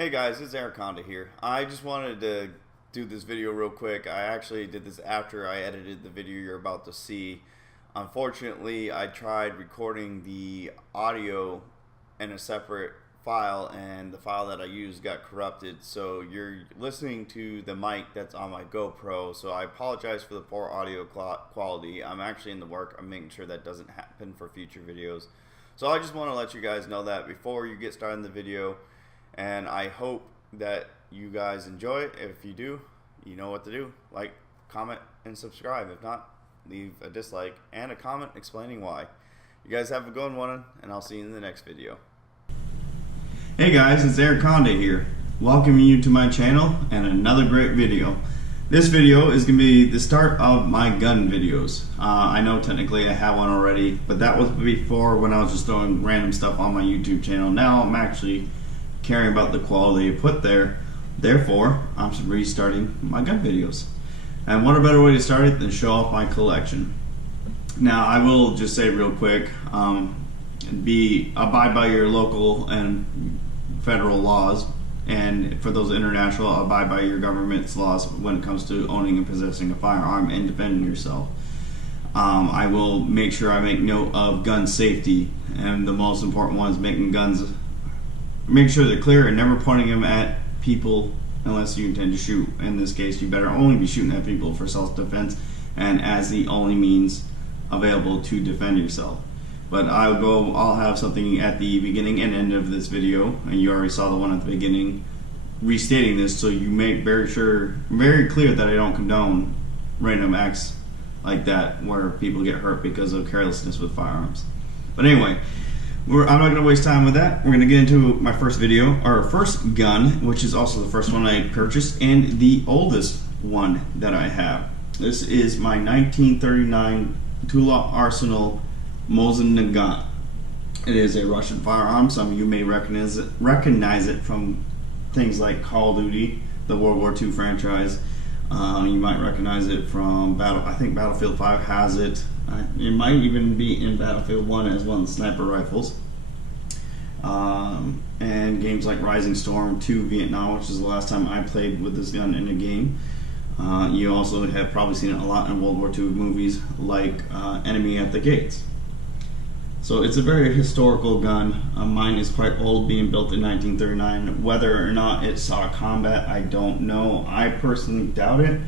Hey guys, it's Araconda here. I just wanted to do this video real quick. I actually did this after I edited the video you're about to see. Unfortunately, I tried recording the audio in a separate file and the file that I used got corrupted. So you're listening to the mic that's on my GoPro. So I apologize for the poor audio quality. I'm actually in the work. I'm making sure that doesn't happen for future videos. So I just want to let you guys know that before you get started in the video. And I hope that you guys enjoy it. If you do, you know what to do. Like, comment, and subscribe. If not, leave a dislike and a comment explaining why. You guys have a good one, and I'll see you in the next video. Hey guys, it's Araconda here. Welcoming you to my channel and another great video. This video is going to be the start of my gun videos. I know technically I have one already, but that was before when I was just throwing random stuff on my YouTube channel. Now I'm actually caring about the quality put there. Therefore, I'm restarting my gun videos. And what a better way to start it than show off my collection. Now, I will just say real quick, abide by your local and federal laws, and for those international, abide by your government's laws when it comes to owning and possessing a firearm and defending yourself. I will make sure I make note of gun safety, and the most important one is make sure they're clear and never pointing them at people unless you intend to shoot. In this case, you better only be shooting at people for self-defense and as the only means available to defend yourself. But I'll have something at the beginning and end of this video, and you already saw the one at the beginning restating this, so you make very clear that I don't condone random acts like that where people get hurt because of carelessness with firearms. But anyway, I'm not going to waste time with that. We're going to get into my first video, our first gun, which is also the first one I purchased and the oldest one that I have. This is my 1939 Tula Arsenal Mosin Nagant. It is a Russian firearm. Some of you may recognize it from things like Call of Duty, the World War II franchise. You might recognize it from I think Battlefield 5 has it. It might even be in Battlefield 1 as one of the sniper rifles. And games like Rising Storm 2 Vietnam, which is the last time I played with this gun in a game. You also have probably seen it a lot in World War II movies like Enemy at the Gates. So it's a very historical gun. Mine is quite old, being built in 1939. Whether or not it saw combat, I don't know. I personally doubt it.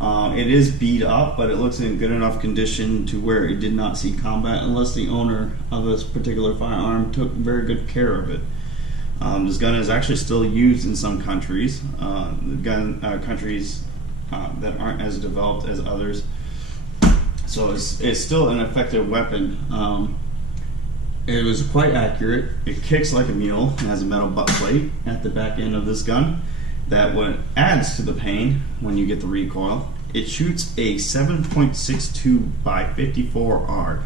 It is beat up, but it looks in good enough condition to where it did not see combat unless the owner of this particular firearm took very good care of it. This gun is actually still used in some countries, countries that aren't as developed as others. So it's still an effective weapon. It was quite accurate. It kicks like a mule. It has a metal butt plate at the back end of this gun that adds to the pain when you get the recoil. It shoots a 7.62 by 54R,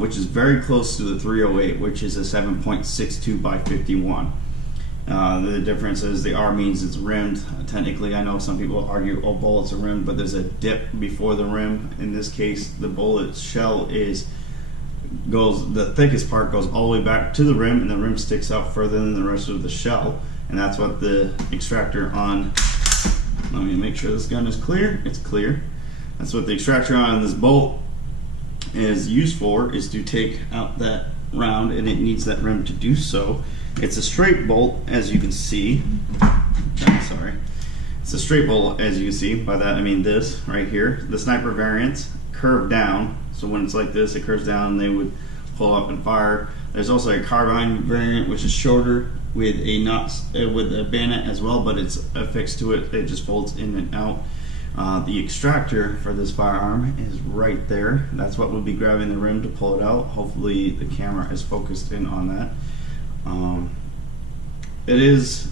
which is very close to the 308, which is a 7.62 by 51. The difference is the R means it's rimmed. Technically, I know some people argue, oh, bullets are rimmed, but there's a dip before the rim. In this case, the bullet shell the thickest part goes all the way back to the rim, and the rim sticks out further than the rest of the shell. And that's what the extractor on, let me make sure this gun is clear. It's clear. That's what the extractor on this bolt is used for, is to take out that round, and it needs that rim to do so. It's a straight bolt, as you can see. I'm sorry. It's a straight bolt, as you can see. By that I mean this right here. The sniper variants curve down, so when it's like this, it curves down and they would pull up and fire. There's also a carbine variant, which is shorter with a bayonet as well, but it's affixed to it. It just folds in and out. The extractor for this firearm is right there. That's what would be grabbing the rim to pull it out. Hopefully the camera is focused in on that. It's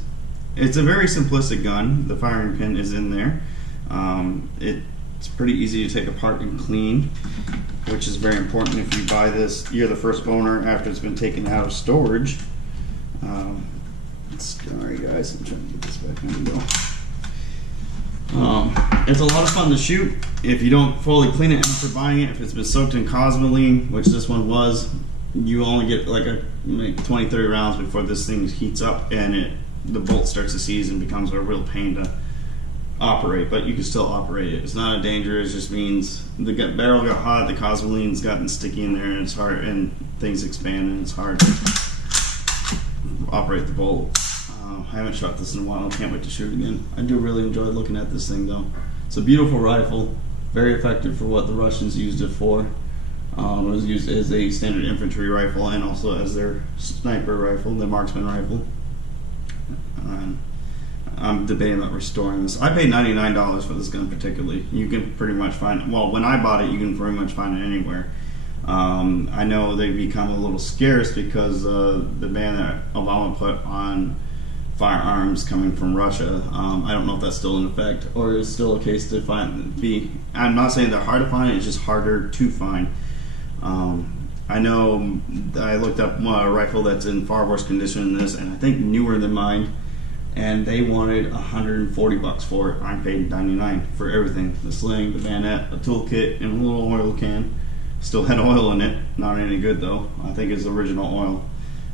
a very simplistic gun. The firing pin is in there. It's pretty easy to take apart and clean, which is very important if you buy this. You're the first owner after it's been taken out of storage. Sorry guys, I'm trying to get this back on the go. It's a lot of fun to shoot if you don't fully clean it after buying it. If it's been soaked in cosmoline, which this one was, you only get like 20-30 rounds before this thing heats up, and the bolt starts to seize and becomes a real pain to operate, but you can still operate it. It's not a danger. It just means the barrel got hot, the cosmoline's gotten sticky in there, and it's hard, and things expand, and it's hard to operate the bolt. I haven't shot this in a while. I can't wait to shoot again. I do really enjoy looking at this thing, though. It's a beautiful rifle, very effective for what the Russians used it for. It was used as a standard infantry rifle and also as their sniper rifle, the marksman rifle. I'm debating about restoring this. I paid $99 for this gun particularly. You can pretty much find it. Well, when I bought it, you can pretty much find it anywhere. I know they've become a little scarce because the ban that Obama put on firearms coming from Russia. I don't know if that's still in effect or is still a case to find. I'm not saying they're hard to find, it's just harder to find. I know I looked up a rifle that's in far worse condition than this, and I think newer than mine, and they wanted $140 for it. I paid $99 for everything: the sling, the bayonet, a toolkit, and a little oil can. Still had oil in it, not any good though. I think it's original oil.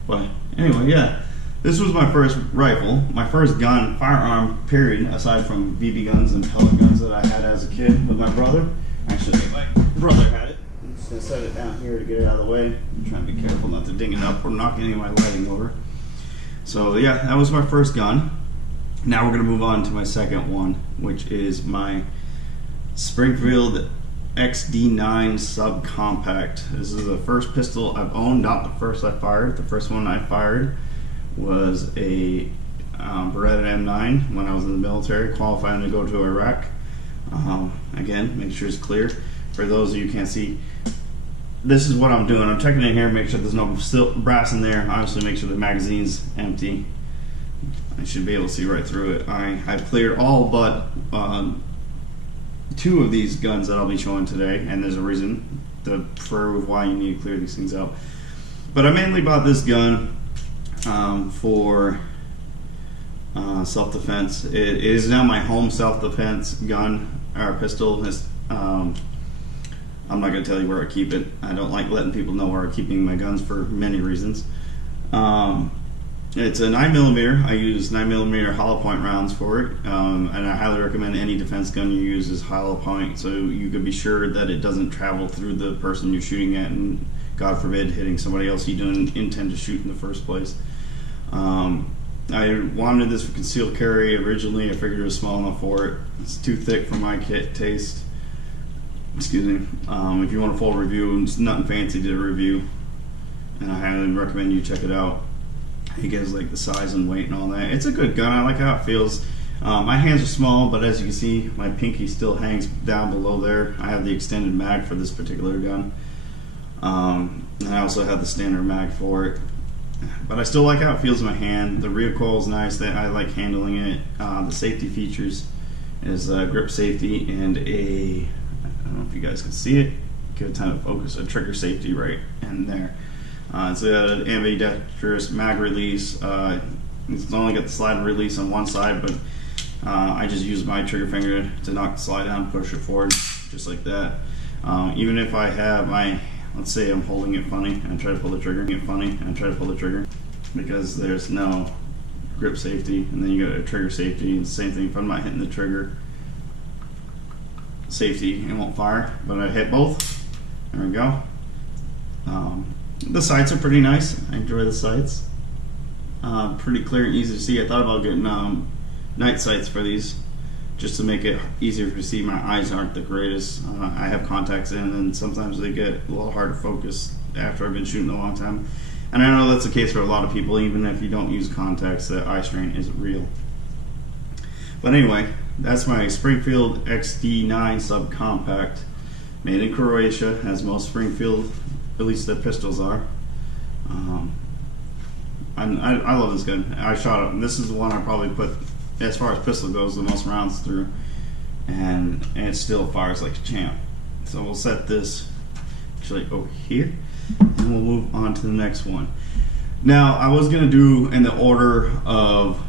But anyway, yeah. This was my first rifle, my first gun, firearm, period, aside from BB guns and pellet guns that I had as a kid with my brother. Actually, my brother had it. I'm just going to set it down here to get it out of the way. I'm trying to be careful not to ding it up or knock any of my lighting over. So yeah, that was my first gun. Now we're going to move on to my second one, which is my Springfield XD-9 subcompact. This is the first pistol I've owned, not the first I fired. The first one I fired was a Beretta M9 when I was in the military, qualifying to go to Iraq. Again, make sure it's clear. For those of you who can't see, this is what I'm doing. I'm checking in here, make sure there's no brass in there. Obviously, make sure the magazine's empty. I should be able to see right through it. I've cleared all but two of these guns that I'll be showing today, and there's a reason to prove why you need to clear these things out. But I mainly bought this gun for self-defense. It is now my home self-defense gun or pistol. I'm not going to tell you where I keep it. I don't like letting people know where I'm keeping my guns for many reasons. It's a 9mm. I use 9mm hollow point rounds for it, and I highly recommend any defense gun you use is hollow point, so you can be sure that it doesn't travel through the person you're shooting at and, God forbid, hitting somebody else you didn't intend to shoot in the first place. I wanted this for concealed carry originally. I figured it was small enough for it. It's too thick for my taste. Excuse me. If you want a full review, it's nothing fancy to review, and I highly recommend you check it out. You guys like the size and weight and all that. It's a good gun. I like how it feels. My hands are small, but as you can see, my pinky still hangs down below there. I have the extended mag for this particular gun. And I also have the standard mag for it. But I still like how it feels in my hand. The recoil is nice. I like handling it. The safety features is grip safety and I don't know if you guys can see it. Give it time to focus. A trigger safety right in there. It's an ambidextrous mag release. It's only got the slide release on one side, but I just use my trigger finger to knock the slide down, push it forward, just like that. Even if I have let's say I'm holding it funny and try to pull the trigger, because there's no grip safety, and then you got a trigger safety. And same thing, if I'm not hitting the trigger safety, it won't fire, but I hit both. There we go. The sights are pretty nice. I enjoy the sights. Pretty clear and easy to see. I thought about getting night sights for these, just to make it easier to see. My eyes aren't the greatest. I have contacts in, and sometimes they get a little hard to focus after I've been shooting a long time. And I know that's the case for a lot of people. Even if you don't use contacts, the eye strain isn't real. But anyway, that's my Springfield XD-9 subcompact, made in Croatia, as most Springfield, at least the pistols are. I love this gun. I shot it. This is the one I probably put, as far as pistol goes, the most rounds through, and it still fires like a champ. So we'll set this actually over here, and we'll move on to the next one. Now, I was gonna do in the order of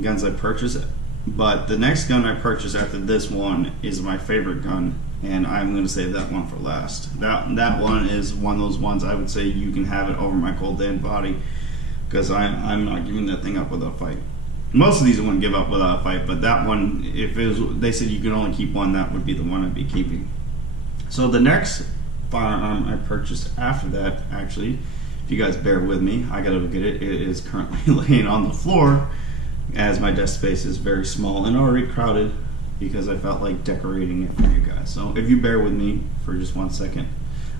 guns I purchased, but the next gun I purchased after this one is my favorite gun, and I'm going to save that one for last. That one is one of those ones I would say you can have it over my cold dead body. because I'm not giving that thing up without a fight. Most of these I wouldn't give up without a fight, but that one, if it was, they said you could only keep one, that would be the one I'd be keeping. So the next firearm I purchased after that, actually, if you guys bear with me, I gotta get it. It is currently laying on the floor, as my desk space is very small and already crowded, because I felt like decorating it for you guys. So if you bear with me for just 1 second,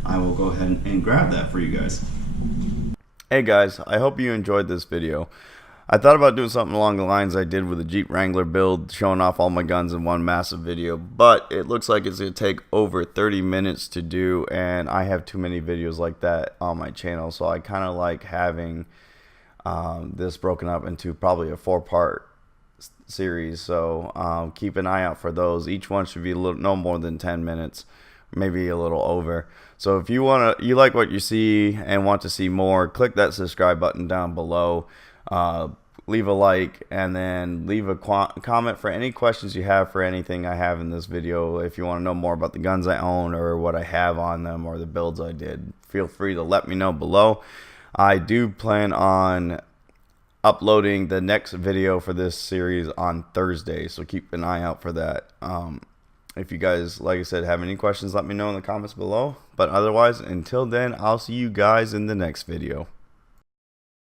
I will go ahead and grab that for you guys. Hey guys, I hope you enjoyed this video. I thought about doing something along the lines I did with the Jeep Wrangler build, showing off all my guns in one massive video, but it looks like it's going to take over 30 minutes to do, and I have too many videos like that on my channel, so I kind of like having this broken up into probably a 4-part series. So keep an eye out for those. Each one should be no more than 10 minutes, maybe a little over. So if you like what you see and want to see more, click that subscribe button down below. Leave a like, and then leave a comment for any questions you have for anything I have in this video. If you want to know more about the guns I own or what I have on them or the builds I did, feel free to let me know below. I do plan on uploading the next video for this series on Thursday, so keep an eye out for that. If you guys, like I said, have any questions, let me know in the comments below. But otherwise, until then, I'll see you guys in the next video.